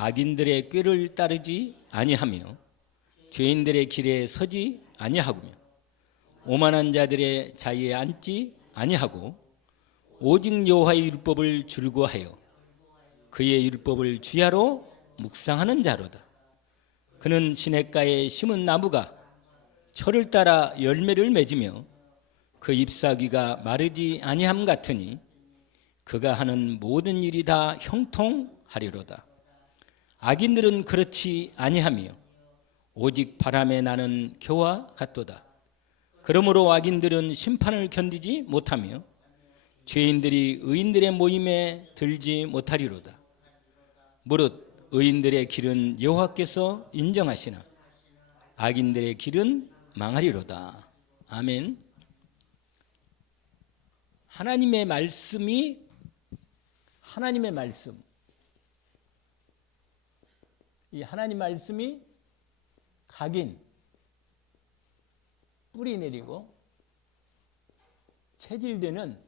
악인들의 꾀를 따르지 아니하며 죄인들의 길에 서지 아니하구며 오만한 자들의 자리에 앉지 아니하고 오직 여호와의 율법을 즐거워하여 그의 율법을 주야로 묵상하는 자로다. 그는 시냇가에 심은 나무가 철을 따라 열매를 맺으며 그 잎사귀가 마르지 아니함 같으니 그가 하는 모든 일이 다 형통하리로다. 악인들은 그렇지 아니하며 오직 바람에 나는 겨와 같도다. 그러므로 악인들은 심판을 견디지 못하며 죄인들이 의인들의 모임에 들지 못하리로다. 무릇 의인들의 길은 여호와께서 인정하시나 악인들의 길은 망하리로다. 아멘. 하나님의 말씀이 이 하나님 말씀이 각인, 뿌리 내리고 체질되는,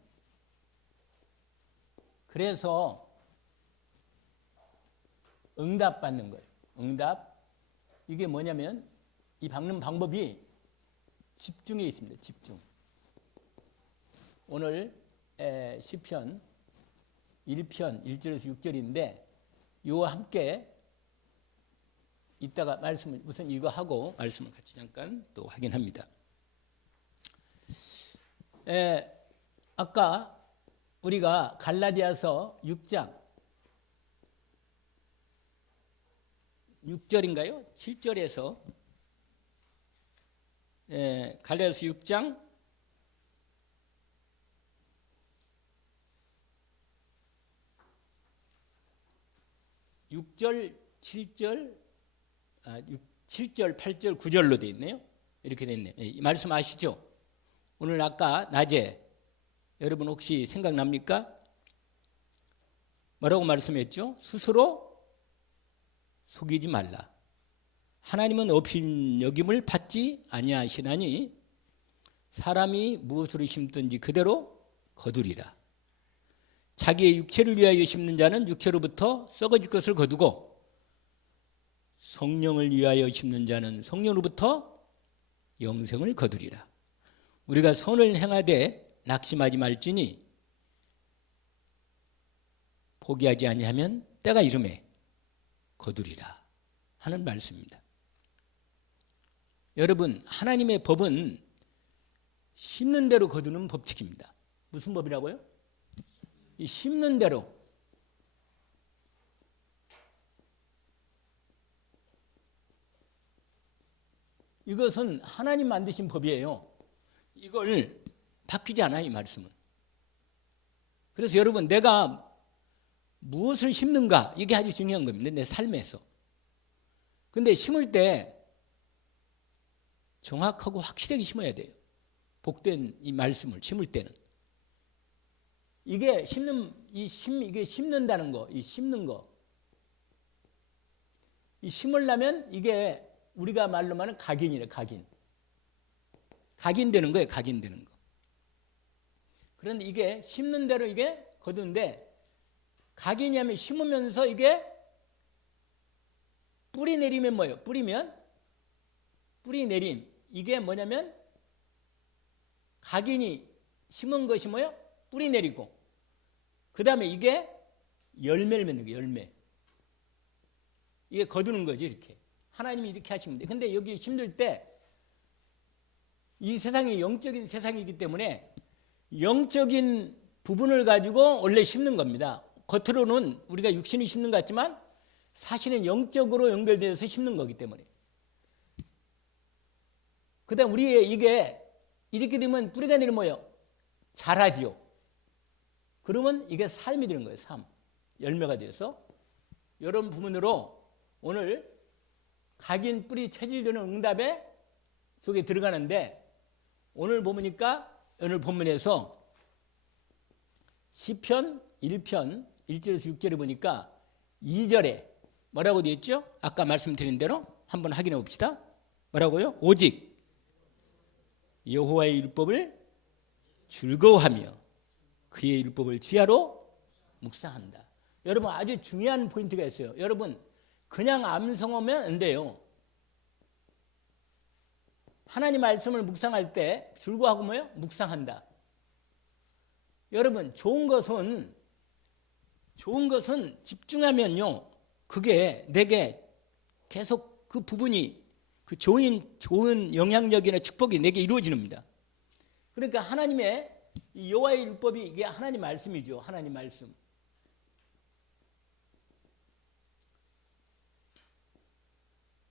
그래서 응답받는 거예요. 응답. 이게 뭐냐면 이 박는 방법이 집중에 있습니다. 집중. 오늘 시편 1편 1절에서 6절인데 이와 함께 이따가 말씀을 우선 이거 하고 말씀을 같이 잠깐 또 확인합니다. 아까 우리가 갈라디아서 6장 6절인가요? 7절에서 갈라디아서 6장 6절, 7절, 7절, 8절, 9절로 되어 있네요. 이렇게 되어 있네요. 이 말씀 아시죠? 오늘 아까 낮에 여러분 혹시 생각납니까? 뭐라고 말씀했죠? 스스로 속이지 말라. 하나님은 업신여김을 받지 아니하시나니 사람이 무엇으로 심든지 그대로 거두리라. 자기의 육체를 위하여 심는 자는 육체로부터 썩어질 것을 거두고 성령을 위하여 심는 자는 성령으로부터 영생을 거두리라. 우리가 선을 행하되 낙심하지 말지니 포기하지 아니하면 때가 이르매 거두리라 하는 말씀입니다. 여러분, 하나님의 법은 심는 대로 거두는 법칙입니다. 무슨 법이라고요? 이 심는 대로. 이것은 하나님 만드신 법이에요. 이걸 바뀌지 않아요, 이 말씀은. 그래서 여러분, 내가 무엇을 심는가, 이게 아주 중요한 겁니다. 내 삶에서. 근데 심을 때 정확하고 확실하게 심어야 돼요. 복된 이 말씀을 심을 때는. 이게 이게 심는다는 거, 이 심는 거. 이 심으려면 이게 우리가 말로 말하는 각인이래, 각인. 각인되는 거예요, 각인되는 거. 그런데 이게 심는 대로 이게 거두는데, 각인이 하면 심으면서 이게 뿌리 내리면 뭐예요? 뿌리면 뿌리 내림. 이게 뭐냐면 각인이 심은 것이 뭐예요? 뿌리 내리고, 그 다음에 이게 열매를 맺는 거예요. 열매. 이게 거두는 거지, 이렇게. 하나님이 이렇게 하시면 돼요. 근데 여기 힘들 때 이 세상이 영적인 세상이기 때문에 영적인 부분을 가지고 원래 심는 겁니다. 겉으로는 우리가 육신이 심는 것 같지만 사실은 영적으로 연결되어서 심는 거기 때문에. 그 다음 우리의 이게 이렇게 되면 뿌리가 내리면 뭐예요? 자라지요. 그러면 이게 삶이 되는 거예요. 삶. 열매가 되어서. 이런 부분으로 오늘 각인 뿌리 체질되는 응답에 속에 들어가는데, 오늘 보니까 오늘 본문에서 시편 1편 1절에서 6절에 보니까 2절에 뭐라고 되어 있죠? 아까 말씀드린 대로 한번 확인해 봅시다. 뭐라고요? 오직 여호와의 율법을 즐거워하며 그의 율법을 지혜로 묵상한다. 여러분, 아주 중요한 포인트가 있어요. 여러분, 그냥 암송하면 안 돼요. 하나님 말씀을 묵상할 때 줄거하고 뭐요? 묵상한다. 여러분 좋은 것은 집중하면요. 그게 내게 계속 그 부분이 그 좋은 영향력이나 축복이 내게 이루어집니다. 그러니까 하나님의 여호와의 율법이 이게 하나님 말씀이죠. 하나님 말씀.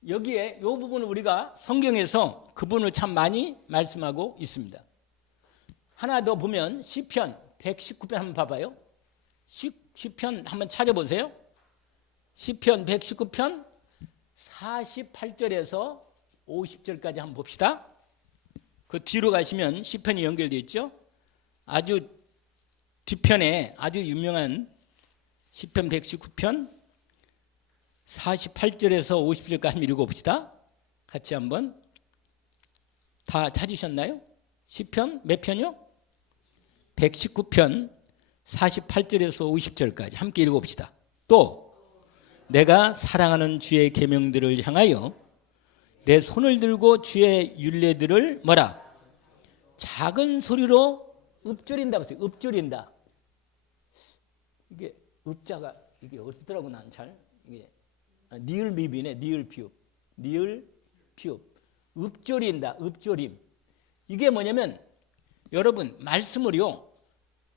여기에 이 부분을 우리가 성경에서 그분을 참 많이 말씀하고 있습니다. 하나 더 보면 시편 119편 한번 봐봐요. 시편 한번 찾아보세요. 시편 119편 48절에서 50절까지 한번 봅시다. 그 뒤로 가시면 시편이 연결되어 있죠. 아주 뒤편에 아주 유명한 시편 119편 48절에서 50절까지 한번 읽어봅시다. 같이 한번. 다 찾으셨나요? 시편 몇 편이요? 119편 48절에서 50절까지 함께 읽어봅시다. 또 내가 사랑하는 주의 계명들을 향하여 내 손을 들고 주의 율례들을 뭐라? 작은 소리로 읊조린다. 읊조린다. 이게 읍자가 이게 어떻더라고 난 잘. 이게 니을 미비네. 니을 피읍. 니을 피읍. 읊조린다. 읊조림. 이게 뭐냐면 여러분 말씀을요.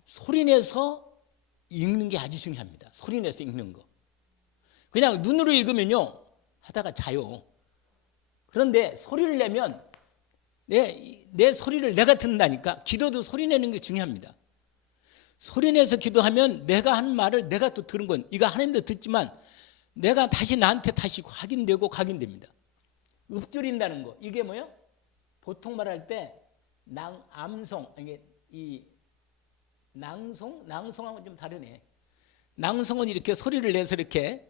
소리내서 읽는 게 아주 중요합니다. 소리내서 읽는 거. 그냥 눈으로 읽으면요. 하다가 자요. 그런데 소리를 내면 내 소리를 내가 듣는다니까. 기도도 소리내는 게 중요합니다. 소리내서 기도하면 내가 한 말을 내가 또 들은 건 이거 하나님도 듣지만 내가 다시 나한테 다시 확인되고 각인됩니다. 읊조린다는 거. 이게 뭐예요? 보통 말할 때 암송. 이게 이 낭송하고는 좀 다르네. 낭송은 이렇게 소리를 내서 이렇게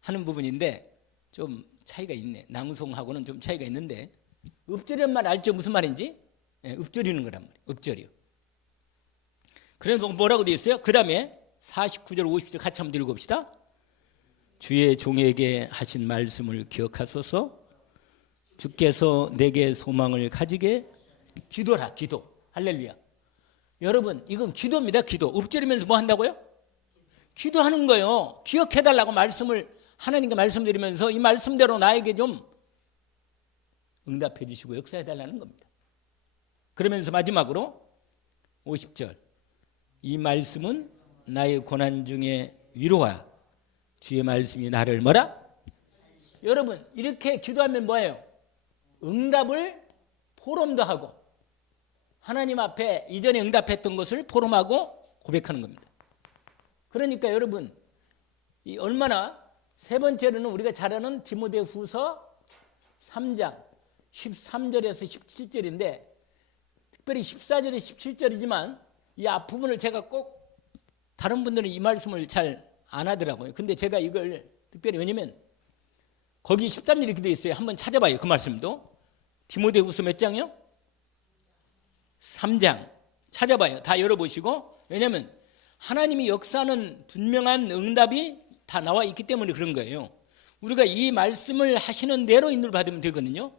하는 부분인데 좀 차이가 있네. 낭송하고는 좀 차이가 있는데 읊조리는 말 알죠? 무슨 말인지? 네, 읊조리는 거란 말이에요. 읊조려. 그래서 뭐라고 되어 있어요? 그 다음에 49절 50절 같이 한번 읽어봅시다. 주의 종에게 하신 말씀을 기억하소서. 주께서 내게 소망을 가지게 기도라. 기도. 할렐루야. 여러분 이건 기도입니다. 기도. 읊조리면서 뭐 한다고요? 기도하는 거예요. 기억해달라고 말씀을 하나님께 말씀드리면서 이 말씀대로 나에게 좀 응답해 주시고 역사해달라는 겁니다. 그러면서 마지막으로 50절 이 말씀은 나의 고난 중에 위로와 주의 말씀이 나를 뭐라? 여러분 이렇게 기도하면 뭐예요? 응답을 포럼도 하고 하나님 앞에 이전에 응답했던 것을 포럼하고 고백하는 겁니다. 그러니까 여러분 이 얼마나 세 번째로는 우리가 잘 아는 디모데후서 3장 13절에서 17절인데 특별히 14절에 17절이지만 이 앞부분을 제가 꼭 다른 분들은 이 말씀을 잘 안 하더라고요. 근데 제가 이걸 특별히 왜냐면 거기 13절 이렇게 되어 있어요. 한번 찾아봐요. 그 말씀도. 디모데후서 몇 장이요? 3장. 찾아봐요. 다 열어보시고. 왜냐하면 하나님이 역사하는 분명한 응답이 다 나와 있기 때문에 그런 거예요. 우리가 이 말씀을 하시는 대로 인도를 받으면 되거든요.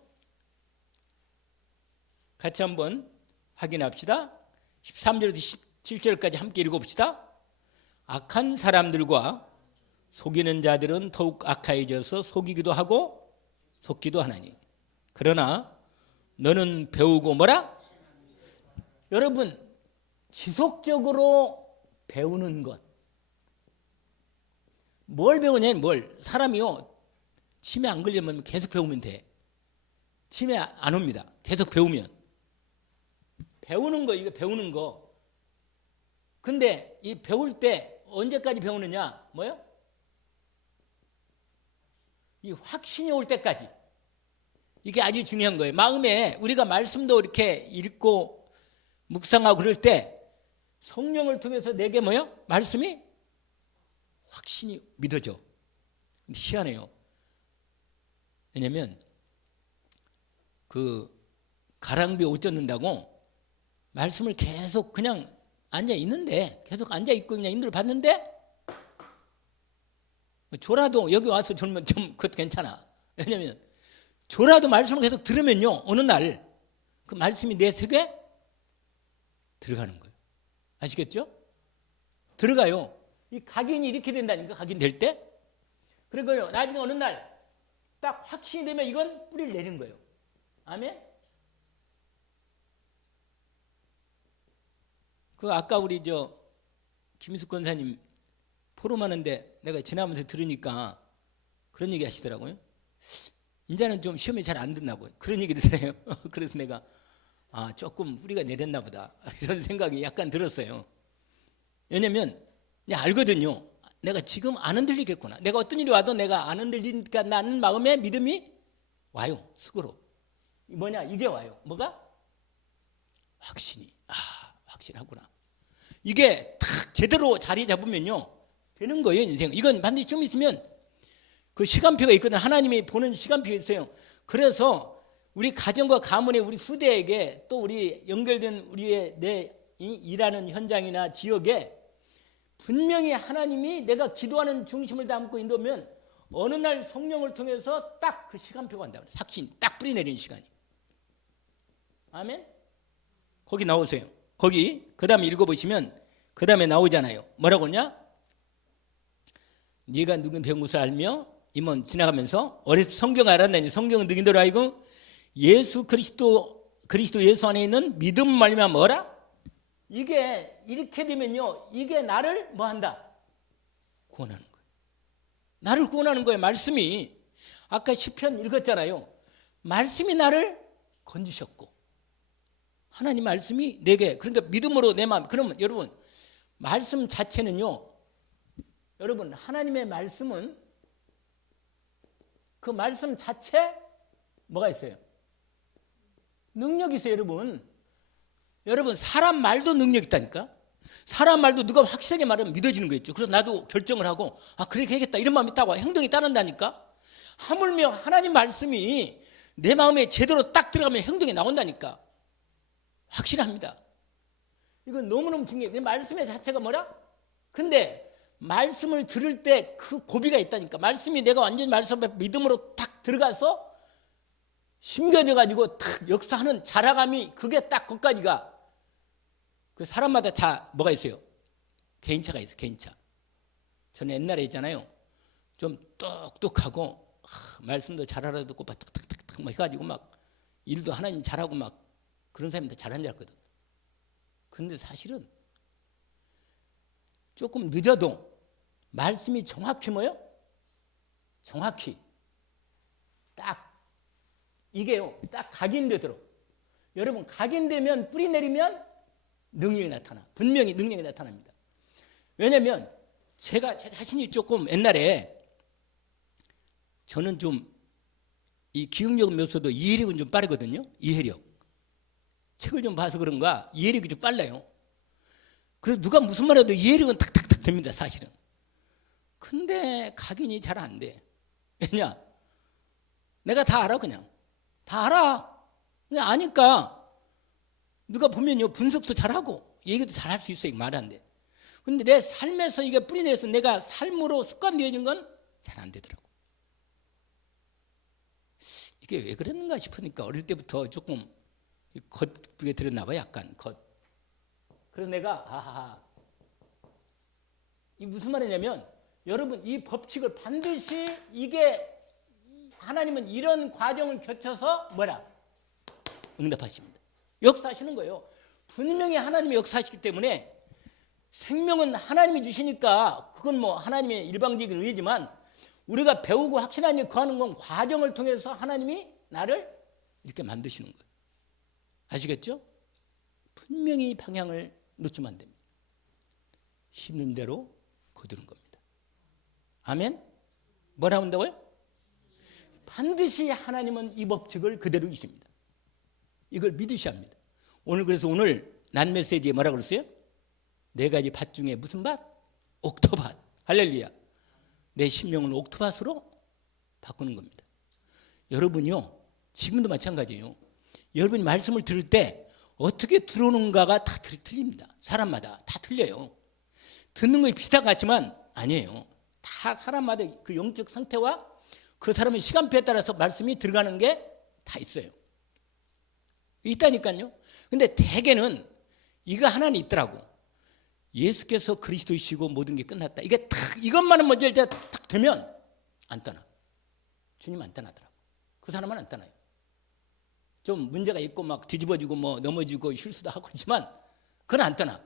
같이 한번 확인합시다. 13절부터 17절까지 함께 읽어봅시다. 악한 사람들과 속이는 자들은 더욱 악하여져서 속이기도 하고 속기도 하나니. 그러나 너는 배우고 뭐라? 여러분 지속적으로 배우는 것. 뭘 배우냐면 뭘. 사람이요 치매 안 걸리면 계속 배우면 돼. 치매 안 옵니다. 계속 배우면. 배우는 거, 이거 배우는 거. 근데 이 배울 때 언제까지 배우느냐? 뭐요? 이 확신이 올 때까지. 이게 아주 중요한 거예요. 마음에 우리가 말씀도 이렇게 읽고 묵상하고 그럴 때 성령을 통해서 내게 뭐요? 말씀이 확신이 믿어져. 희한해요. 왜냐면 그 가랑비에 옷 젖는다고 말씀을 계속 그냥 앉아 있는데 계속 앉아 있고 그냥 인도를 받는데 졸아도 여기 와서 졸면 좀 그것도 괜찮아. 왜냐면 졸아도 말씀을 계속 들으면요, 어느 날 그 말씀이 내 속에 들어가는 거예요. 아시겠죠? 들어가요. 이 각인이 이렇게 된다니까, 각인될 때. 그리고 나중에 어느 날 딱 확신이 되면 이건 뿌리를 내린 거예요. 아멘? 그 아까 우리 김숙 권사님 포럼하는데 내가 지나면서 들으니까 그런 얘기 하시더라고요. 이제는 좀 시험이 잘 안 듣나 봐요. 그런 얘기를 들어요. 그래서 내가 조금 뿌리가 내렸나 보다 이런 생각이 약간 들었어요. 왜냐면 알거든요. 내가 지금 안 흔들리겠구나. 내가 어떤 일이 와도 내가 안 흔들리니까 나는 마음에 믿음이 와요. 속으로. 뭐냐? 이게 와요. 뭐가? 확신이. 확신하구나. 이게 탁 제대로 자리 잡으면요, 되는 거예요, 인생. 이건 반드시 좀 있으면 그 시간표가 있거든. 하나님이 보는 시간표가 있어요. 그래서 우리 가정과 가문의 우리 후대에게 또 우리 연결된 우리의 일하는 현장이나 지역에 분명히 하나님이 내가 기도하는 중심을 담고 인도면 어느 날 성령을 통해서 딱 그 시간표가 간다. 확신, 딱 뿌리 내리는 시간이. 아멘? 거기 나오세요. 거기 그 다음에 읽어보시면 그 다음에 나오잖아요. 뭐라고 하냐? 네가 누군 배운 것을 알며 임원 지나가면서 어려서 성경을 알았나니 성경은 너희들 알고 예수 그리스도 예수 안에 있는 믿음 말미암아 뭐라? 이게 이렇게 되면요, 이게 나를 뭐한다? 구원하는 거예요. 나를 구원하는 거예요. 말씀이. 아까 시편 읽었잖아요. 말씀이 나를 건지셨고 하나님 말씀이 내게, 그러니까 믿음으로 내 마음. 그러면 여러분, 말씀 자체는요, 여러분, 하나님의 말씀은 그 말씀 자체 뭐가 있어요? 능력이 있어요. 여러분, 사람 말도 능력 있다니까. 사람 말도 누가 확실하게 말하면 믿어지는 거 있죠. 그래서 나도 결정을 하고 그렇게 해야겠다 이런 마음이 있다고 행동이 따른다니까. 하물며 하나님 말씀이 내 마음에 제대로 딱 들어가면 행동이 나온다니까. 확실합니다. 이건 너무너무 중요해요. 말씀의 자체가 뭐라? 근데 말씀을 들을 때 그 고비가 있다니까. 말씀이 내가 완전히 말씀 앞에 믿음으로 딱 들어가서 심겨져 가지고 딱 역사하는 자라감이, 그게 딱 거기까지가. 그 사람마다 뭐가 있어요? 개인차가 있어요. 개인차. 저는 옛날에 있잖아요, 좀 똑똑하고 말씀도 잘 알아듣고 막 탁탁탁탁 막 해가지고 막 일도 하나님 잘하고 막 그런 사람들 잘하는 줄 알거든. 근데 사실은 조금 늦어도 말씀이 정확히 뭐예요? 정확히 딱 이게요, 딱 각인되도록. 여러분, 각인되면 뿌리 내리면 능력이 나타나. 분명히 능력이 나타납니다. 왜냐하면 제 자신이 조금 옛날에, 저는 좀 이 기억력은 묘서도 이해력은 좀 빠르거든요. 이해력. 책을 좀 봐서 그런가 이해력이 좀 빨라요. 그래서 누가 무슨 말해도 이해력은 탁탁탁 됩니다, 사실은. 근데 각인이 잘 안 돼. 왜냐? 내가 다 알아, 그냥. 다 알아. 그냥 아니까 누가 보면요, 분석도 잘하고 얘기도 잘할 수 있어요. 말 안 돼. 근데 내 삶에서 이게 뿌리내서 내가 삶으로 습관되어진 건 잘 안 되더라고. 이게 왜 그랬는가 싶으니까 어릴 때부터 조금 겉두개 들었나 봐요. 약간 겉. 그래서 내가 이 무슨 말이냐면, 여러분, 이 법칙을 반드시, 이게 하나님은 이런 과정을 거쳐서 뭐라? 응답하십니다. 역사하시는 거예요. 분명히 하나님이 역사하시기 때문에, 생명은 하나님이 주시니까 그건 뭐 하나님의 일방적인 의지지만, 우리가 배우고 확신한 일 구하는 건 과정을 통해서 하나님이 나를 이렇게 만드시는 거예요. 아시겠죠? 분명히 방향을 놓치면 안 됩니다. 힘든 대로 거두는 겁니다. 아멘? 뭐라 한다고요? 반드시 하나님은 이 법칙을 그대로 이십니다. 이걸 믿으셔야 합니다. 그래서 오늘 난 메시지에 뭐라고 그랬어요? 4가지 밭 중에 무슨 밭? 옥토밭. 할렐루야. 내 심령을 옥토밭으로 바꾸는 겁니다. 여러분요, 지금도 마찬가지예요. 여러분이 말씀을 들을 때 어떻게 들어오는가가 다 틀립니다. 사람마다 다 틀려요. 듣는 것이 비슷한 것 같지만 아니에요. 다 사람마다 그 영적 상태와 그 사람의 시간표에 따라서 말씀이 들어가는 게 다 있어요. 있다니까요. 근데 대개는 이거 하나는 있더라고. 예수께서 그리스도이시고 모든 게 끝났다. 이게 딱 이것만은 먼저 이제 딱 되면 안 떠나. 주님 안 떠나더라고. 그 사람은 안 떠나요. 좀 문제가 있고 막 뒤집어지고 뭐 넘어지고 실수도 하고 그렇지만 그건 안 떠나.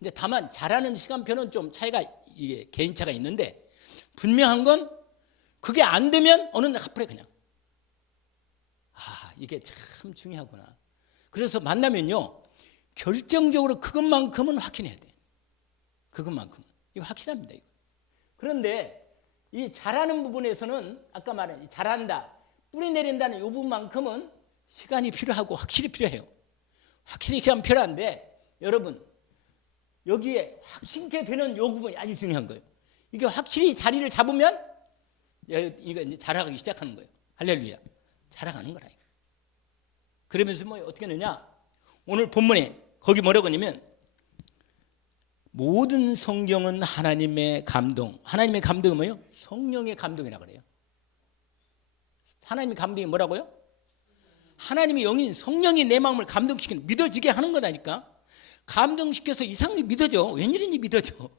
이제 다만 잘하는 시간표는 좀 차이가 이게 개인차가 있는데 분명한 건 그게 안 되면 어느 날 갚으래 그냥. 이게 참 중요하구나. 그래서 만나면요 결정적으로 그것만큼은 확인해야 돼. 그것만큼은 이거 확실합니다. 이거. 그런데 이 잘하는 부분에서는 아까 말한 잘한다, 뿌리 내린다는 이 부분만큼은 시간이 필요하고 확실히 필요해요. 확실히 시간 필요한데 여러분 여기에 확신케 되는 이 부분이 아주 중요한 거예요. 이게 확실히 자리를 잡으면 이거 이제 자라가기 시작하는 거예요. 할렐루야. 자라가는 거라. 그러면서 뭐 어떻게 하느냐? 오늘 본문에 거기 뭐라고 하냐면 모든 성경은 하나님의 감동. 하나님의 감동은 뭐예요? 성령의 감동이라고 그래요. 하나님의 감동이 뭐라고요? 하나님의 영인 성령이 내 마음을 감동시키는 믿어지게 하는 거다니까. 감동시켜서 이상하게 믿어져. 웬일인지 믿어져.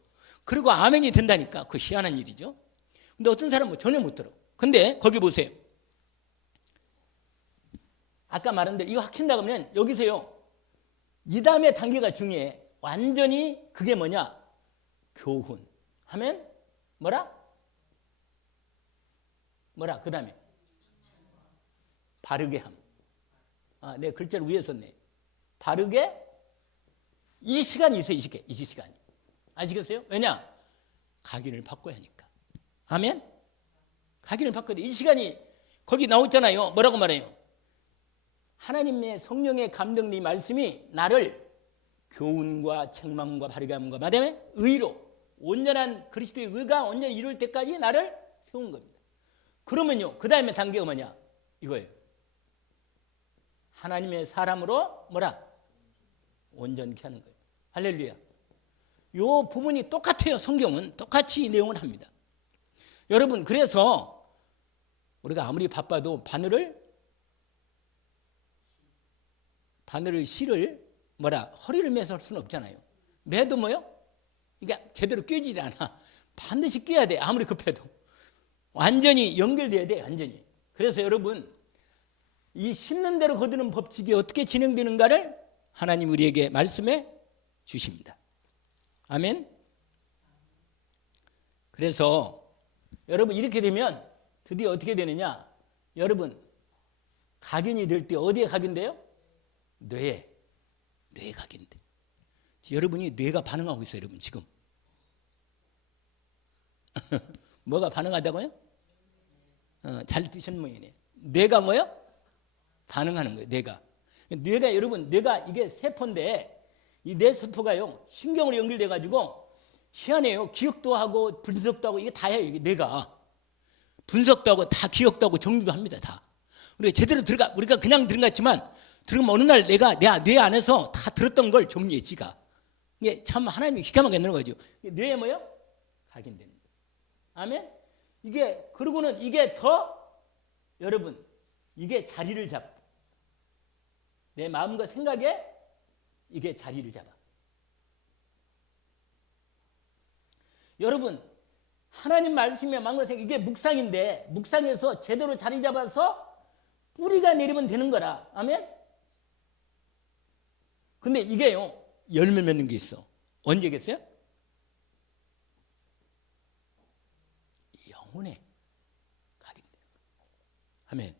그리고 아멘이 된다니까. 그 희한한 일이죠. 근데 어떤 사람은 전혀 못 들어. 근데 거기 보세요. 아까 말한 대로 이거 확신다 그러면 여기서요. 이 다음에 단계가 중요해. 완전히 그게 뭐냐? 교훈. 하면 뭐라? 그 다음에 바르게 함. 내 글자를 위에 썼네. 바르게 이 시간이 있어요. 이 시간이. 아시겠어요? 왜냐? 각인을 바꿔야 하니까. 아멘? 각인을 바꿔야 돼. 이 시간이 거기 나오잖아요. 뭐라고 말해요? 하나님의 성령의 감동의 말씀이 나를 교훈과 책망과 바르게 함과 그다음에 의로 온전한 그리스도의 의가 온전히 이룰 때까지 나를 세운 겁니다. 그러면요. 그 다음에 단계가 뭐냐? 이거예요. 하나님의 사람으로 온전케 하는 거예요. 할렐루야. 요 부분이 똑같아요. 성경은 똑같이 이 내용을 합니다. 여러분 그래서 우리가 아무리 바빠도 바늘을 실을 허리를 매서 할 수는 없잖아요. 매도 이게 제대로 꿰지지 않아. 반드시 꿰야 돼. 아무리 급해도. 완전히 연결돼야 돼. 완전히. 그래서 여러분 이 심는 대로 거두는 법칙이 어떻게 진행되는가를 하나님 우리에게 말씀해 주십니다. 아멘. 그래서 여러분 이렇게 되면 드디어 어떻게 되느냐? 여러분 각인이 될 때 어디에 각인돼요? 뇌에 각인돼. 여러분이 뇌가 반응하고 있어요. 여러분 지금 뭐가 반응하다고요? 잘 드시는 모양이네. 뇌가 반응하는 거예요. 뇌가 여러분 뇌가 이게 세포인데 이 뇌 세포가요 신경으로 연결돼 가지고 희한해요. 기억도 하고 분석도 하고 이게 다 해요. 이게 뇌가 분석도 하고 다 기억도 하고 정리도 합니다. 다. 우리가 제대로 우리가 그냥 들어갔지만 들으면 어느 날 내가 내 뇌 안에서 다 들었던 걸 정리해 지가. 이게 참 하나님이 기가 막히게 넣는 거죠. 뇌에 각인되는 거예요. 아멘. 그러고는 이게 더 여러분 이게 자리를 잡고 내 마음과 생각에 이게 자리를 잡아. 여러분 하나님 말씀의 마음과 생각 이게 묵상인데 묵상에서 제대로 자리 잡아서 뿌리가 내리면 되는 거라. 아멘. 근데 이게요 열매 맺는 게 있어. 언제겠어요? 영혼에 각인되는 거예요. 아멘.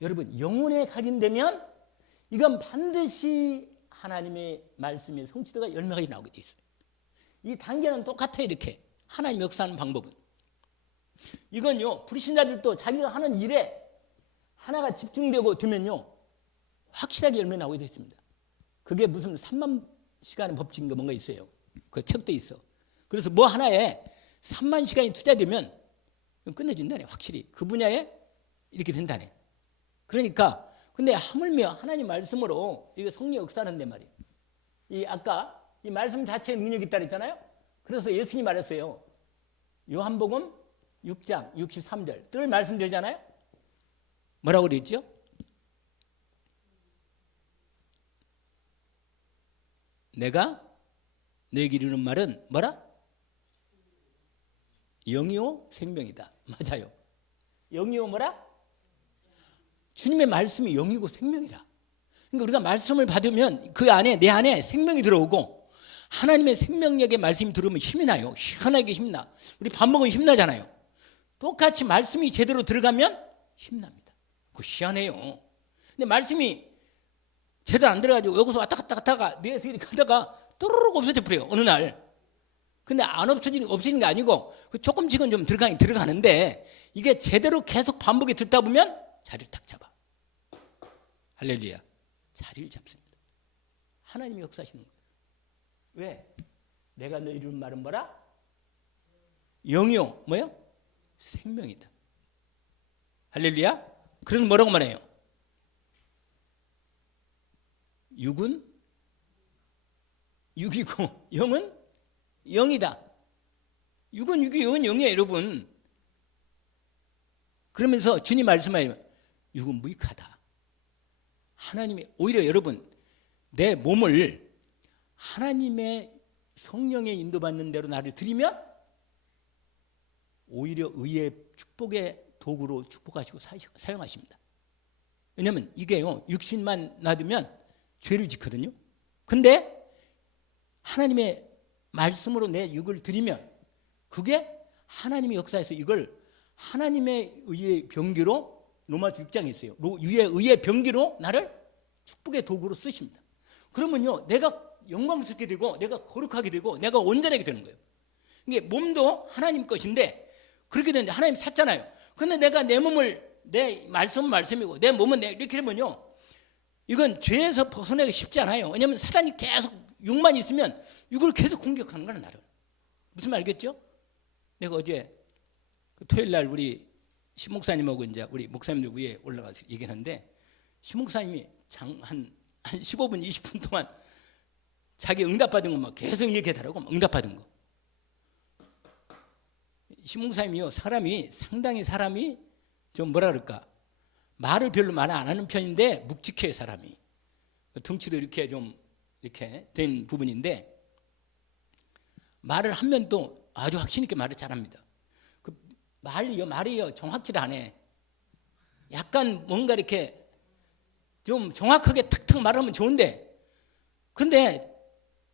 여러분 영혼에 각인되면 이건 반드시 하나님의 말씀의 성취도가 열매가 나오게 돼 있어요. 이 단계는 똑같아요. 이렇게 하나님 역사하는 방법은. 이건요 불신자들도 자기가 하는 일에 하나가 집중되고 되면요 확실하게 열매 나오게 돼 있습니다. 그게 무슨 3만 시간의 법칙인가 뭔가 있어요. 그 책도 있어. 그래서 뭐 하나에 3만 시간이 투자되면 끝내준다네. 확실히 그 분야에 이렇게 된다네. 그러니까 근데 하물며 하나님 말씀으로 이게 성령 역사하는데 말이에요. 아까 이 말씀 자체에 능력이 있다 그랬잖아요. 그래서 예수님이 말했어요. 요한복음 6장 63절 늘 말씀드리잖아요. 뭐라고 그랬죠? 내가 너에게 이르는 말은 뭐라? 영이요 생명이다. 맞아요. 영이요 뭐라? 주님의 말씀이 영이고 생명이라. 그러니까 우리가 말씀을 받으면 그 안에 내 안에 생명이 들어오고 하나님의 생명력의 말씀이 들어오면 힘이 나요. 희한하게 힘나. 우리 밥 먹으면 힘나잖아요. 똑같이 말씀이 제대로 들어가면 힘납니다. 그거 희한해요. 근데 말씀이 제대로 안 들어가지고 여기서 왔다 갔다 갔다가 뇌에서 이렇게 가다가 또르륵 없어져 버려요. 어느 날. 근데 안 없어지는 게 아니고 조금씩은 좀 들어가긴 들어가는데 이게 제대로 계속 반복해 듣다 보면 자리를 딱 잡아. 할렐루야. 자리를 잡습니다. 하나님이 역사하시는 거예요. 왜? 내가 너 이루는 말은 뭐라? 영이요. 뭐요? 생명이다. 할렐루야. 그래서 뭐라고 말해요? 육은 육이고 영은 영이다. 육은 육이 영은 영이에요, 여러분. 그러면서 주님 말씀하시면 육은 무익하다. 하나님이 오히려 여러분 내 몸을 하나님의 성령의 인도받는 대로 나를 드리면 오히려 의의 축복의 도구로 축복하시고 사용하십니다. 왜냐하면 이게요 육신만 놔두면 죄를 짓거든요. 근데 하나님의 말씀으로 내 육을 드리면 그게 하나님의 역사에서 이걸 하나님의 의의 병기로 로마서 6장에 있어요. 의의 병기로 나를 축복의 도구로 쓰십니다. 그러면요 내가 영광스럽게 되고 내가 거룩하게 되고 내가 온전하게 되는 거예요. 이게 몸도 하나님 것인데 그렇게 되는데 하나님 샀잖아요. 근데 내가 내 몸을 내 말씀은 말씀이고 내 몸은 이렇게 하면요 이건 죄에서 벗어나기 쉽지 않아요. 왜냐하면 사단이 계속 육만 있으면 육을 계속 공격하는 거는 나를. 무슨 말 알겠죠? 내가 어제 토요일 날 우리 심목사님하고 이제 우리 목사님들 위에 올라가서 얘기하는데 심목사님이 한 15분 20분 동안 자기 응답받은 것만 계속 얘기하더라고. 응답받은 거. 심목사님이요 상당히 사람이 좀 뭐라 그럴까 말을 별로 말 안 하는 편인데 묵직해요. 사람이 덩치도 이렇게 좀 이렇게 된 부분인데 말을 하면 또 아주 확신 있게 말을 잘합니다. 그 말이요 정확치를 안 해. 약간 뭔가 이렇게 좀 정확하게 탁탁 말하면 좋은데 근데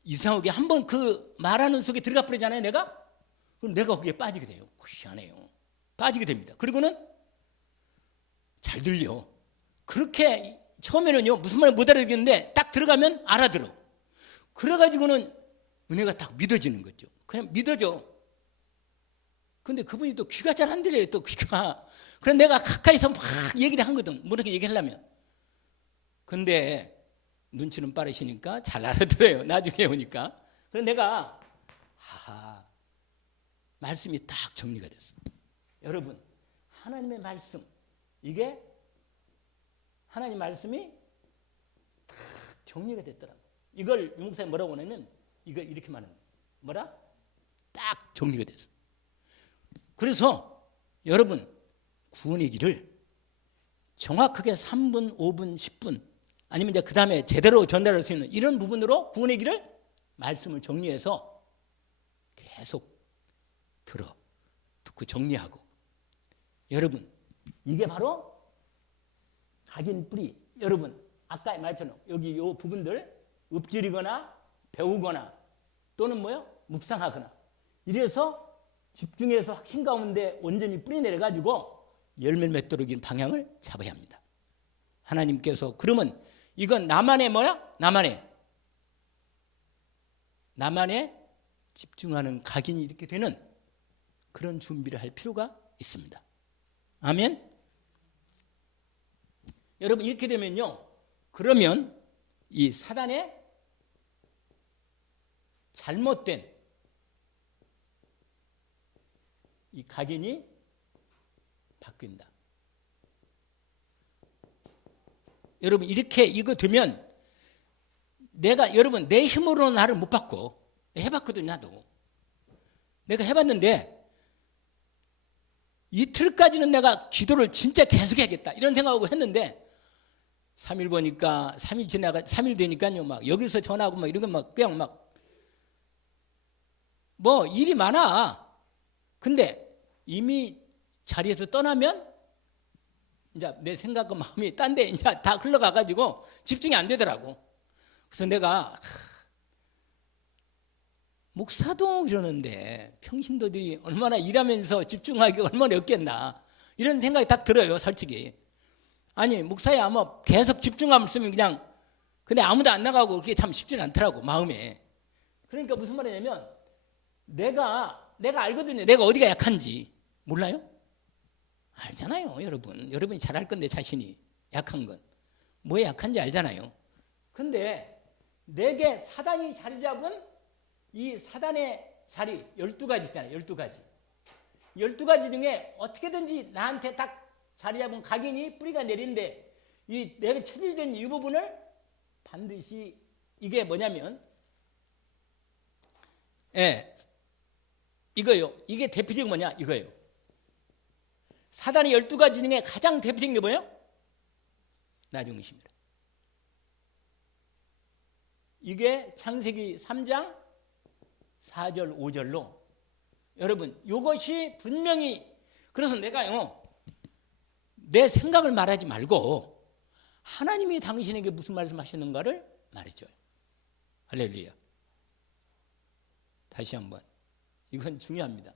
이상하게 한번 그 말하는 속에 들어가 버리잖아요. 내가 그럼 내가 거기에 빠지게 돼요. 희한해요. 빠지게 됩니다. 그리고는 잘 들려. 그렇게 처음에는요 무슨 말을 못 알아듣겠는데 딱 들어가면 알아들어. 그래가지고는 은혜가 딱 믿어지는 거죠. 그냥 믿어져. 근데 그분이 또 귀가 잘 안 들려요. 또 귀가. 그래서 내가 가까이서 막 얘기를 하거든. 뭐렇게 얘기하려면. 근데 눈치는 빠르시니까 잘 알아들어요. 나중에 오니까. 그래서 내가 말씀이 딱 정리가 됐어. 여러분 하나님의 말씀 이게 하나님 말씀이 딱 정리가 됐더라고. 이걸 용사에 뭐라고 하냐면 이걸 이렇게 말하는 거야. 뭐라? 딱 정리가 됐어. 그래서 여러분 구원의 길을 정확하게 3분, 5분, 10분 아니면 이제 그 다음에 제대로 전달할 수 있는 이런 부분으로 구원의 길을 말씀을 정리해서 계속 듣고 정리하고 여러분 이게 바로 각인 뿌리. 여러분 아까 말처럼 여기 요 부분들 읊조리거나 배우거나 또는 뭐요? 묵상하거나 이래서 집중해서 확신 가운데 온전히 뿌리 내려가지고 열매를 맺도록 이 방향을 잡아야 합니다. 하나님께서 그러면 이건 나만의 뭐야? 나만의 집중하는 각인이 이렇게 되는 그런 준비를 할 필요가 있습니다. 아멘. 여러분 이렇게 되면요 그러면 이 사단의 잘못된 이 각인이 바뀐다. 여러분 이렇게 이거 되면 여러분 내 힘으로 나를 못 바꿔. 해봤거든 나도. 내가 해봤는데 이틀까지는 내가 기도를 진짜 계속해야겠다 이런 생각하고 했는데 3일 보니까 3일 되니까요 막 여기서 전화하고 막 이런 거 막 그냥 막 뭐 일이 많아. 근데 이미 자리에서 떠나면 이제 내 생각과 마음이 딴 데 이제 다 흘러가가지고 집중이 안 되더라고. 그래서 내가 목사도 이러는데 평신도들이 얼마나 일하면서 집중하기 얼마나 어렵겠나 이런 생각이 딱 들어요, 솔직히. 아니 목사야 뭐 계속 집중감을 쓰면 그냥 근데 아무도 안 나가고 그게 참 쉽지 않더라고 마음에. 그러니까 무슨 말이냐면 내가 알거든요. 내가 어디가 약한지 몰라요? 알잖아요, 여러분. 여러분이 잘 알 건데 자신이 약한 건 뭐에 약한지 알잖아요. 근데 내게 사단이 자리 잡은 이 사단의 자리 12가지 있잖아요. 12가지. 12가지 중에 어떻게든지 나한테 딱 자리 잡은 각인이 뿌리가 내린데 이 내가 체질된 이 부분을 반드시 이게 뭐냐면 이거요. 이게 대표적인 뭐냐? 이거예요. 사단의 12가지 중에 가장 대표적인 게 뭐예요? 나 중심이라. 이게 창세기 3장 4절 5절로 여러분 이것이 분명히 그래서 내가요 내 생각을 말하지 말고 하나님이 당신에게 무슨 말씀하셨는가를 말해줘요. 할렐루야. 다시 한번 이건 중요합니다.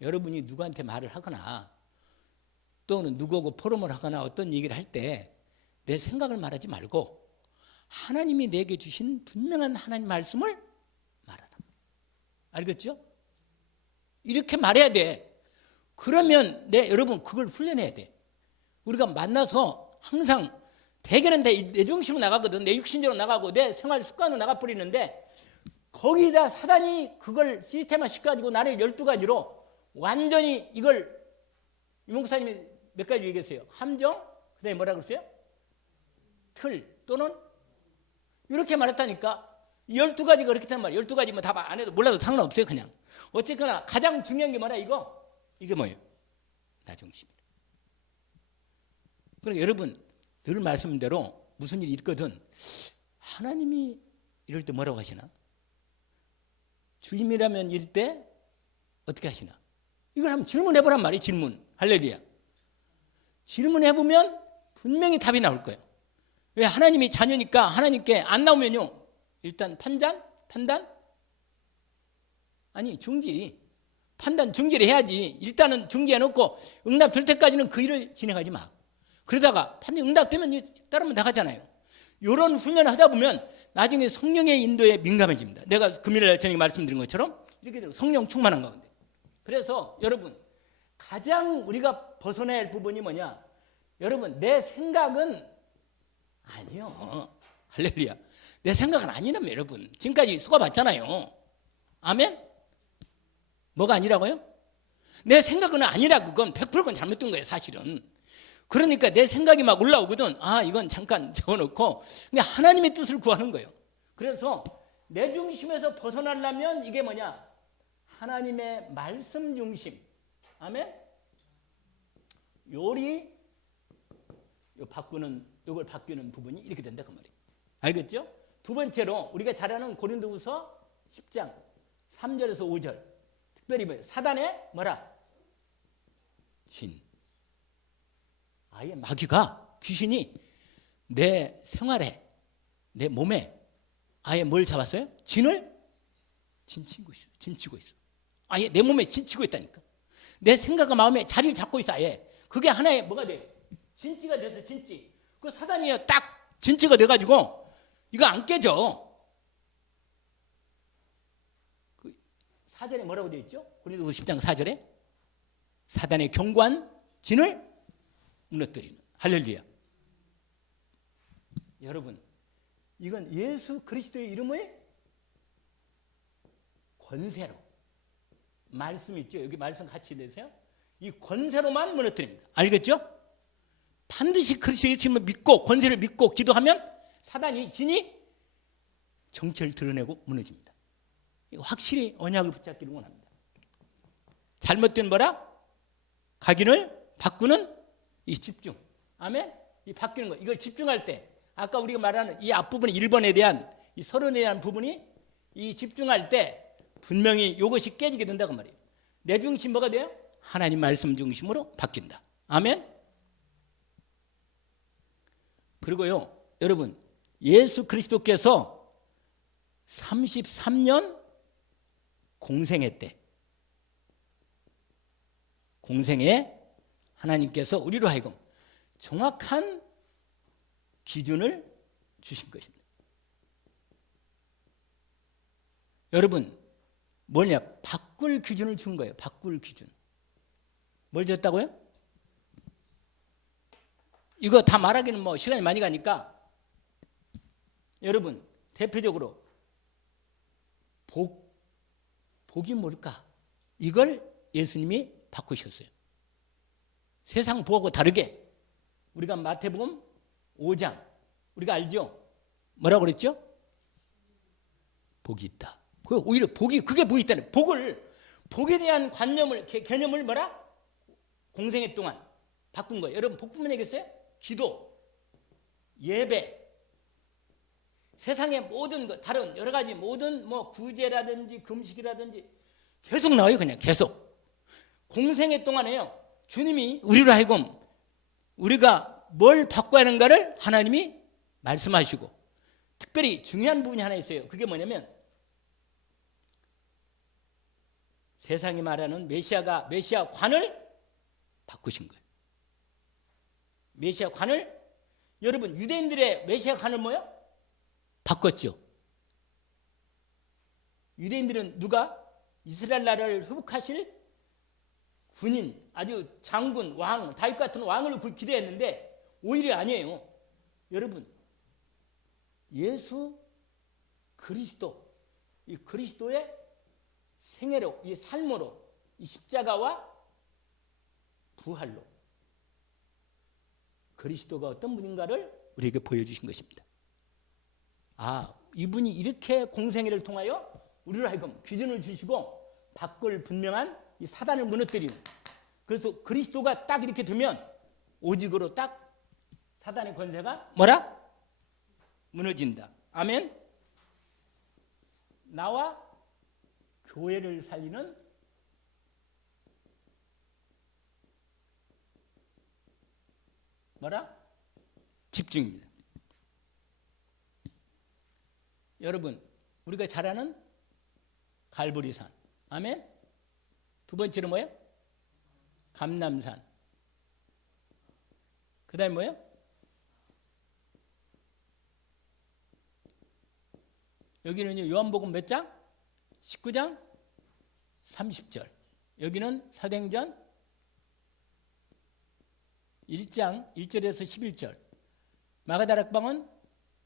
여러분이 누구한테 말을 하거나 또는 누구하고 포럼을 하거나 어떤 얘기를 할 때 내 생각을 말하지 말고 하나님이 내게 주신 분명한 하나님 말씀을 말하라. 알겠죠? 이렇게 말해야 돼. 그러면 여러분 그걸 훈련해야 돼. 우리가 만나서 항상 대개는 내 중심으로 나가거든. 내 육신적으로 나가고 내 생활 습관으로 나가버리는데 거기다 사단이 그걸 시스템화 시켜가지고 나를 12가지로 완전히 이걸 이 목사님이 몇 가지 얘기했어요. 함정, 그 다음에 뭐라 그랬어요? 틀 또는 이렇게 말했다니까. 12가지가 그렇게 하는 말이에요. 12가지 뭐 답 안 해도 몰라도 상관없어요. 그냥 어쨌거나 가장 중요한 게 뭐냐 이거? 이게 뭐예요? 나 중심이에요. 그러니까 여러분 늘 말씀대로 무슨 일이 있거든 하나님이 이럴 때 뭐라고 하시나? 주님이라면 이럴 때 어떻게 하시나? 이걸 한번 질문해보란 말이에요. 질문. 할렐루야. 질문해보면 분명히 답이 나올 거예요. 왜? 하나님이 자녀니까 하나님께 안 나오면요 일단 판단? 아니 중지. 판단 중지를 해야지. 일단은 중지해놓고 응답 될 때까지는 그 일을 진행하지 마. 그러다가 판단 응답되면 따르면 나가잖아요. 이런 훈련을 하다 보면 나중에 성령의 인도에 민감해집니다. 내가 금요일날 저녁에 말씀드린 것처럼 이렇게 되고 성령 충만한 가운데. 그래서 여러분 가장 우리가 벗어나야 할 부분이 뭐냐? 여러분 내 생각은 아니요. 할렐루야. 내 생각은 아니라며 여러분. 지금까지 속아봤잖아요. 아멘? 뭐가 아니라고요? 내 생각은 아니라고. 그건 100%건 잘못된 거예요 사실은. 그러니까 내 생각이 막 올라오거든. 아 이건 잠깐 적어놓고 그냥 하나님의 뜻을 구하는 거예요. 그래서 내 중심에서 벗어나려면 이게 뭐냐? 하나님의 말씀 중심. 아멘? 이걸 바꾸는 부분이 이렇게 된다 그 말이에요. 알겠죠? 두 번째로 우리가 잘 아는 고린도후서 10장 3절에서 5절. 특별히 뭐예요? 사단의 뭐라? 진. 아예 마귀가 귀신이 내 생활에 내 몸에 아예 뭘 잡았어요? 진을 진치고 있어. 아예 내 몸에 진치고 있다니까. 내 생각과 마음에 자리를 잡고 있어. 아예 그게 하나의 뭐가 돼? 진치가 돼서 진치. 그 사단이 딱 진치가 돼가지고 이거 안 깨져. 그 4절에 뭐라고 되어 있죠? 고린도후서 10장 4절에 사단의 견고한 진을 무너뜨리는. 할렐루야. 여러분 이건 예수 그리스도의 이름의 권세로 말씀 있죠. 여기 말씀 같이 내세요. 이 권세로만 무너뜨립니다. 알겠죠? 반드시 그리스도 예수님을 믿고 권세를 믿고 기도하면 사단이 진이 정체를 드러내고 무너집니다. 이거 확실히 언약을 붙잡기를 원합니다. 잘못된 뭐라? 각인을 바꾸는 이 집중. 아멘? 이 바뀌는 거. 이걸 집중할 때 아까 우리가 말하는 이 앞부분 1번에 대한 이 서론에 대한 부분이 이 집중할 때 분명히 이것이 깨지게 된다고 말이에요. 내 중심 뭐가 돼요? 하나님 말씀 중심으로 바뀐다. 아멘? 그리고요, 여러분, 예수 그리스도께서 33년 공생했대. 공생에 하나님께서 우리로 하여금 정확한 기준을 주신 것입니다. 여러분, 뭐냐? 바꿀 기준을 준 거예요. 바꿀 기준. 뭘 줬다고요? 이거 다 말하기는 뭐 시간이 많이 가니까 여러분, 대표적으로 복이 뭘까? 이걸 예수님이 바꾸셨어요. 세상 복하고 다르게 우리가 마태복음 5장 우리가 알죠? 뭐라고 그랬죠? 복이 있다. 오히려 그게 복이 있다는 복에 대한 개념을 뭐라? 공생애 동안 바꾼 거예요. 여러분 복뿐만 얘기했어요? 기도, 예배, 세상의 모든 것, 다른 여러 가지 모든 뭐 구제라든지 금식이라든지 계속 나와요. 그냥 계속. 공생애 동안에요. 주님이 우리로 하여금 우리가 뭘 바꿔야 하는가를 하나님이 말씀하시고 특별히 중요한 부분이 하나 있어요. 그게 뭐냐면 세상이 말하는 메시아관을 바꾸신 거예요. 메시아관을 여러분 유대인들의 메시아관을 뭐요? 바꿨죠. 유대인들은 누가? 이스라엘 나라를 회복하실 군인, 아주 장군, 왕, 다윗 같은 왕을 기대했는데 오히려 아니에요. 여러분, 예수 그리스도, 이 그리스도의 생애로, 이 삶으로, 이 십자가와 부활로 그리스도가 어떤 분인가를 우리에게 보여주신 것입니다. 아, 이분이 이렇게 공생애를 통하여 우리로 하여금 기준을 주시고 바꿀 분명한 이 사단을 무너뜨리는, 그래서 그리스도가 딱 이렇게 되면 오직으로 딱 사단의 권세가 뭐라? 무너진다. 아멘. 나와 교회를 살리는 뭐라? 집중입니다. 여러분, 우리가 잘 아는 갈보리산. 아멘. 두 번째로 뭐예요? 감람산. 그 다음에 뭐예요? 여기는 요한복음 몇 장? 19장 30절. 여기는 사도행전 1장 1절에서 11절. 마가다락방은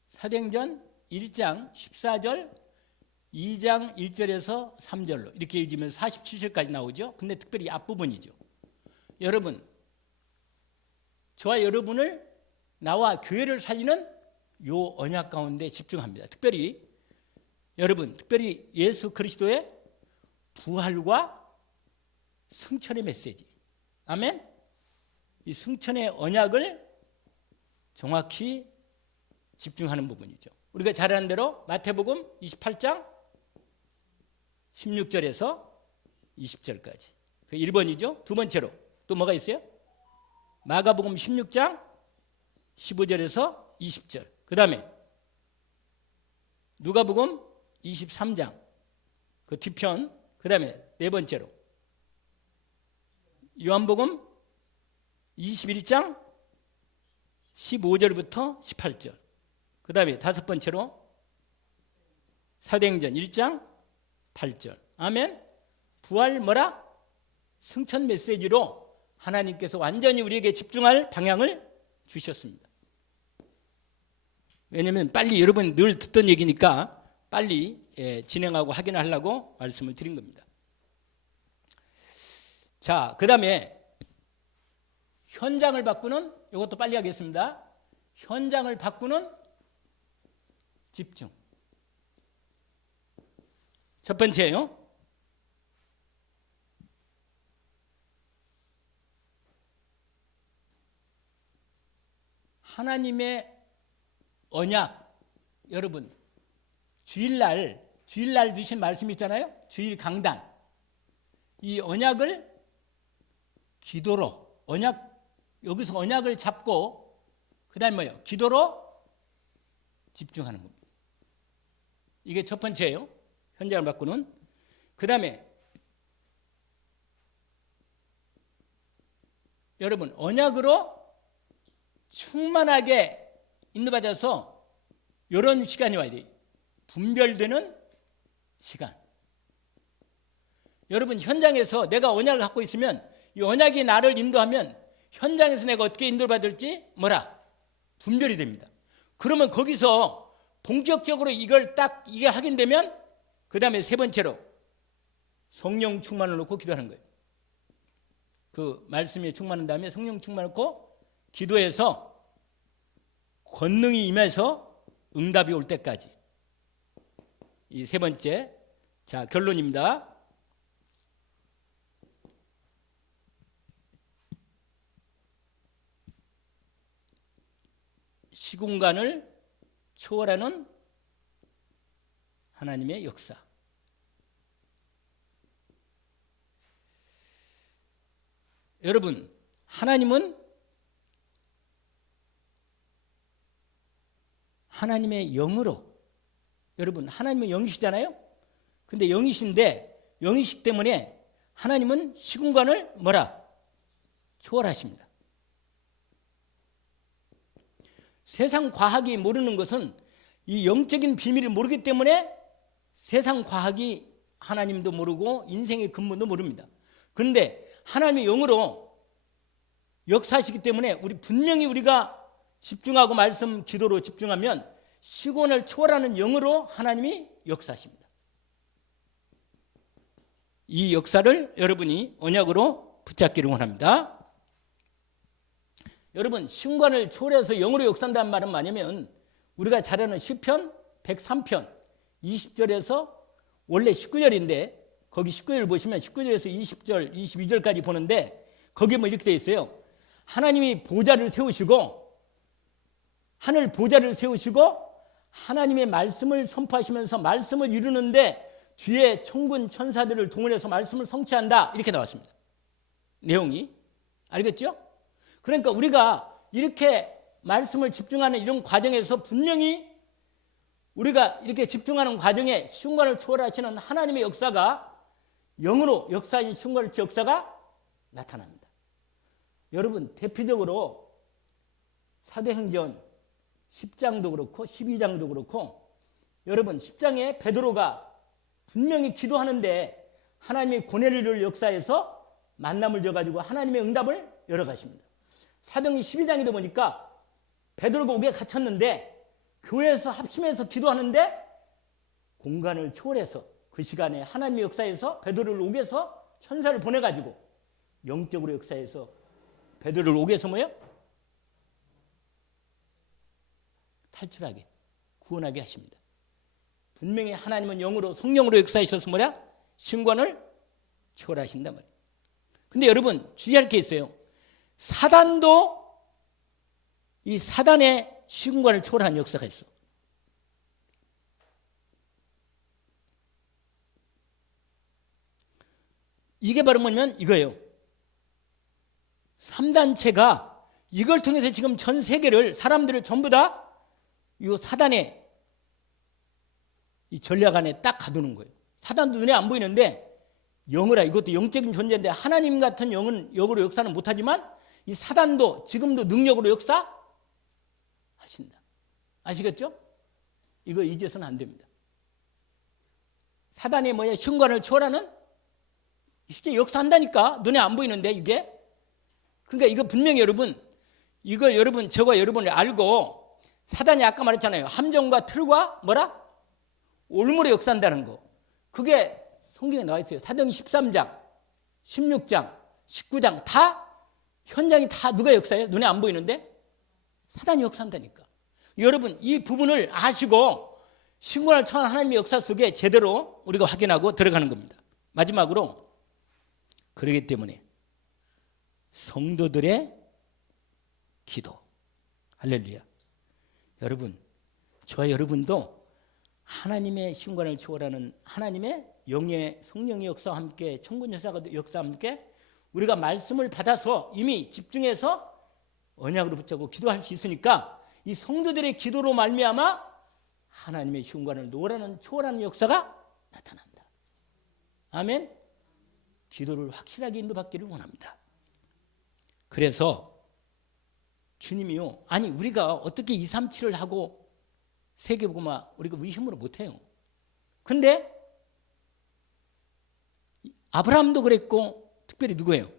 사도행전 1장 14절 2장 1절에서 3절로 이렇게 읽으면 47절까지 나오죠. 근데 특별히 앞부분이죠. 여러분, 저와 여러분을 나와 교회를 살리는 요 언약 가운데 집중합니다. 특별히 예수 그리스도의 부활과 승천의 메시지. 아멘. 이 승천의 언약을 정확히 집중하는 부분이죠. 우리가 잘 아는 대로 마태복음 28장 16절에서 20절까지. 그 1번이죠. 두 번째로 또 뭐가 있어요? 마가복음 16장 15절에서 20절. 그 다음에 누가복음 23장 그 뒤편. 그 다음에 네 번째로 요한복음 21장 15절부터 18절. 그 다음에 다섯 번째로 사도행전 1장 8절. 아멘. 부활 뭐라? 승천 메시지로 하나님께서 완전히 우리에게 집중할 방향을 주셨습니다. 왜냐하면 빨리 여러분 늘 듣던 얘기니까 빨리 진행하고 확인하려고 말씀을 드린 겁니다. 자, 그 다음에 현장을 바꾸는, 이것도 빨리 하겠습니다. 현장을 바꾸는 집중. 첫 번째요. 하나님의 언약, 여러분 주일날 주신 말씀 있잖아요. 주일 강단. 이 언약을 기도로, 여기서 언약을 잡고 그다음에 뭐예요? 기도로 집중하는 겁니다. 이게 첫 번째예요. 현장을 바꾸는. 그다음에 여러분 언약으로 충만하게 인도받아서 이런 시간이 와야 돼요. 분별되는 시간. 여러분 현장에서 내가 언약을 갖고 있으면 이 언약이 나를 인도하면 현장에서 내가 어떻게 인도를 받을지 분별이 됩니다. 그러면 거기서 본격적으로 이걸 딱 이게 확인되면 그 다음에 세 번째로 성령 충만을 놓고 기도하는 거예요. 그 말씀에 충만한 다음에 성령 충만을 놓고 기도해서 권능이 임해서 응답이 올 때까지. 이 세 번째. 자, 결론입니다. 시공간을 초월하는 하나님의 역사. 여러분, 하나님은 하나님의 영으로, 여러분 하나님은 영이시잖아요. 근데 영이신데 영이시기 때문에 하나님은 시공간을 초월하십니다. 세상 과학이 모르는 것은 이 영적인 비밀을 모르기 때문에 세상 과학이 하나님도 모르고 인생의 근본도 모릅니다. 그런데 하나님의 영으로 역사하시기 때문에 분명히 우리가 집중하고 말씀 기도로 집중하면 시공을 초월하는 영으로 하나님이 역사하십니다. 이 역사를 여러분이 언약으로 붙잡기를 원합니다. 여러분 시공간을 초월해서 영으로 역사한다는 말은 뭐냐면 우리가 잘 아는 시편 103편 20절에서 원래 19절인데 거기 19절을 보시면 19절에서 20절 22절까지 보는데 거기에 이렇게 되어 있어요. 하나님이 보좌를 세우시고 하늘 보좌를 세우시고 하나님의 말씀을 선포하시면서 말씀을 이루는데 주의 천군 천사들을 동원해서 말씀을 성취한다. 이렇게 나왔습니다. 내용이. 알겠죠? 그러니까 우리가 이렇게 말씀을 집중하는 이런 과정에서 분명히 우리가 이렇게 집중하는 과정에 시공간을 초월하시는 하나님의 역사가 영으로 역사인 시공간의 역사가 나타납니다. 여러분 대표적으로 사도행전 10장도 그렇고 12장도 그렇고 여러분 10장에 베드로가 분명히 기도하는데 하나님의 고넬료를 역사해서 만남을 줘가지고 하나님의 응답을 열어가십니다. 사도행전 12장에도 보니까 베드로가 옥에 갇혔는데 교회에서 합심해서 기도하는데 공간을 초월해서 그 시간에 하나님의 역사에서 베드로를 옥에서 천사를 보내가지고 영적으로 역사해서 베드로를 옥에서 탈출하게 구원하게 하십니다. 분명히 하나님은 영으로 성령으로 역사하셔서 신관을 초월하신단 말이에요. 근데 여러분 주의할 게 있어요. 사단도 이 사단의 시공간을 초월한 역사가 있어. 이게 바로 뭐냐면 이거예요. 3단체가 이걸 통해서 지금 전 세계를 사람들을 전부 다 이 사단의 이 전략 안에 딱 가두는 거예요. 사단도 눈에 안 보이는데 영으로 이것도 영적인 존재인데 하나님 같은 영은 영으로 역사는 못하지만 이 사단도 지금도 능력으로 역사하신다. 아시겠죠? 이거 잊어서는 안 됩니다. 사단이 시공간을 초월하는 실제 역사한다니까 눈에 안 보이는데 이게 그러니까 이거 분명히 여러분 이걸 저가 여러분을 알고 사단이 아까 말했잖아요. 함정과 틀과 올무로 역사한다는 거. 그게 성경에 나와 있어요. 사도행전 13장, 16장, 19장 다 현장이 다 누가 역사해요? 눈에 안 보이는데 사단이 역사한다니까. 여러분 이 부분을 아시고 시공간을 초월한 하나님의 역사 속에 제대로 우리가 확인하고 들어가는 겁니다. 마지막으로 그러기 때문에 성도들의 기도 할렐루야. 여러분, 저와 여러분도 하나님의 신관을 초월하는 하나님의 영의 성령의 역사와 함께 천군 역사와 함께 우리가 말씀을 받아서 이미 집중해서 언약으로 붙잡고 기도할 수 있으니까 이 성도들의 기도로 말미암아 하나님의 신관을 초월하는 역사가 나타난다. 아멘. 기도를 확실하게 인도받기를 원합니다. 그래서 주님이요, 아니 우리가 어떻게 2, 3, 7을 하고 세계복음화 우리가 우리 힘으로 못해요. 근데 아브라함도 그랬고 특별히 누구예요?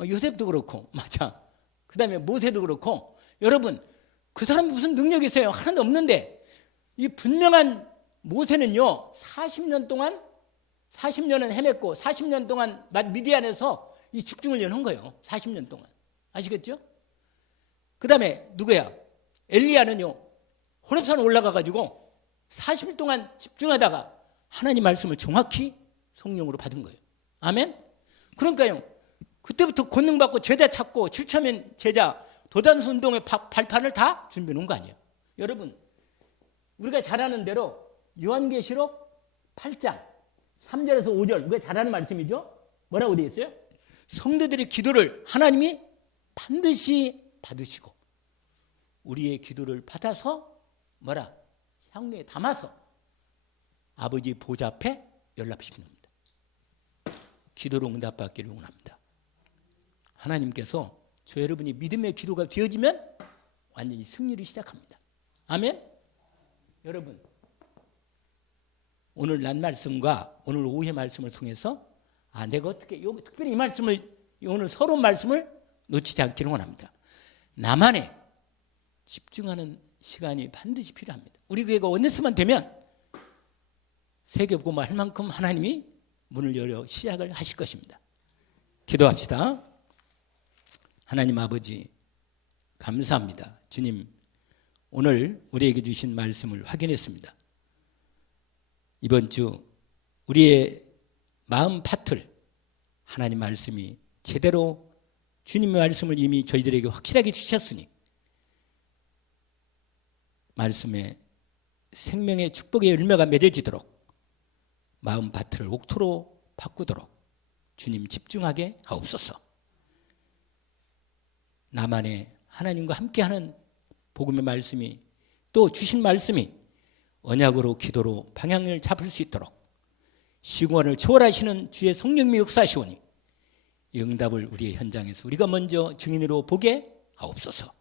요셉도 그렇고, 맞아. 그 다음에 모세도 그렇고. 여러분, 그 사람 무슨 능력이 있어요? 하나도 없는데 이 분명한 모세는요 40년 동안 40년은 헤맸고 40년 동안 미디안에서 이 집중을 연한 거예요. 40년 동안. 아시겠죠? 그 다음에 누구야? 엘리야는요 호렙산 올라가가지고 40일 동안 집중하다가 하나님 말씀을 정확히 성령으로 받은 거예요. 아멘? 그러니까요 그때부터 권능받고 제자 찾고 7천명 제자 도단수 운동의 발판을 다 준비해 놓은 거 아니에요. 여러분, 우리가 잘 아는 대로 요한계시록 8장 3절에서 5절 우리가 잘 아는 말씀이죠. 뭐라고 되어 있어요? 성도들의 기도를 하나님이 반드시 받으시고 우리의 기도를 받아서 향로에 담아서 아버지 보좌 앞에 연락시킵니다. 기도로 응답받기를 원합니다. 하나님께서 저 여러분이 믿음의 기도가 되어지면 완전히 승리를 시작합니다. 아멘? 여러분, 오늘 난 말씀과 오늘 오후의 말씀을 통해서 내가 어떻게 특별히 이 말씀을 오늘 서론 말씀을 놓치지 않기를 원합니다. 나만의 집중하는 시간이 반드시 필요합니다. 우리 교회가 원네스만 되면 세계복음화 할 만큼 하나님이 문을 열어 시작을 하실 것입니다. 기도합시다. 하나님 아버지 감사합니다. 주님, 오늘 우리에게 주신 말씀을 확인했습니다. 이번 주 우리의 마음 파틀 하나님 말씀이 제대로 주님의 말씀을 이미 저희들에게 확실하게 주셨으니 말씀에 생명의 축복의 열매가 맺어지도록 마음 파틀을 옥토로 바꾸도록 주님 집중하게 하옵소서. 나만의 하나님과 함께하는 복음의 말씀이 또 주신 말씀이 언약으로 기도로 방향을 잡을 수 있도록 시공간을 초월하시는 주의 성령님의 역사시오니 이 응답을 우리의 현장에서 우리가 먼저 증인으로 보게 하옵소서.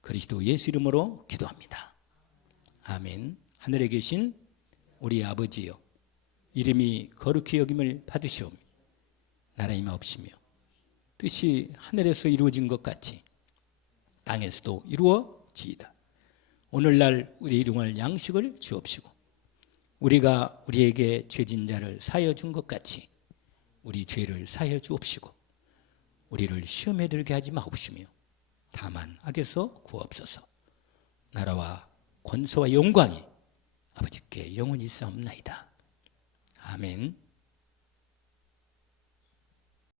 그리스도 예수 이름으로 기도합니다. 아멘. 하늘에 계신 우리 아버지여, 이름이 거룩히 여김을 받으시오며 나라 임하옵시며 뜻이 하늘에서 이루어진 것 같이 땅에서도 이루어지이다. 오늘날 우리 일용할 양식을 주옵시고 우리가 우리에게 죄진 자를 사하여 준 것 같이 우리 죄를 사하여 주옵시고 우리를 시험에 들게 하지 마옵시며 다만 악에서 구하옵소서. 나라와 권세와 영광이 아버지께 영원히 있사옵나이다. 아멘.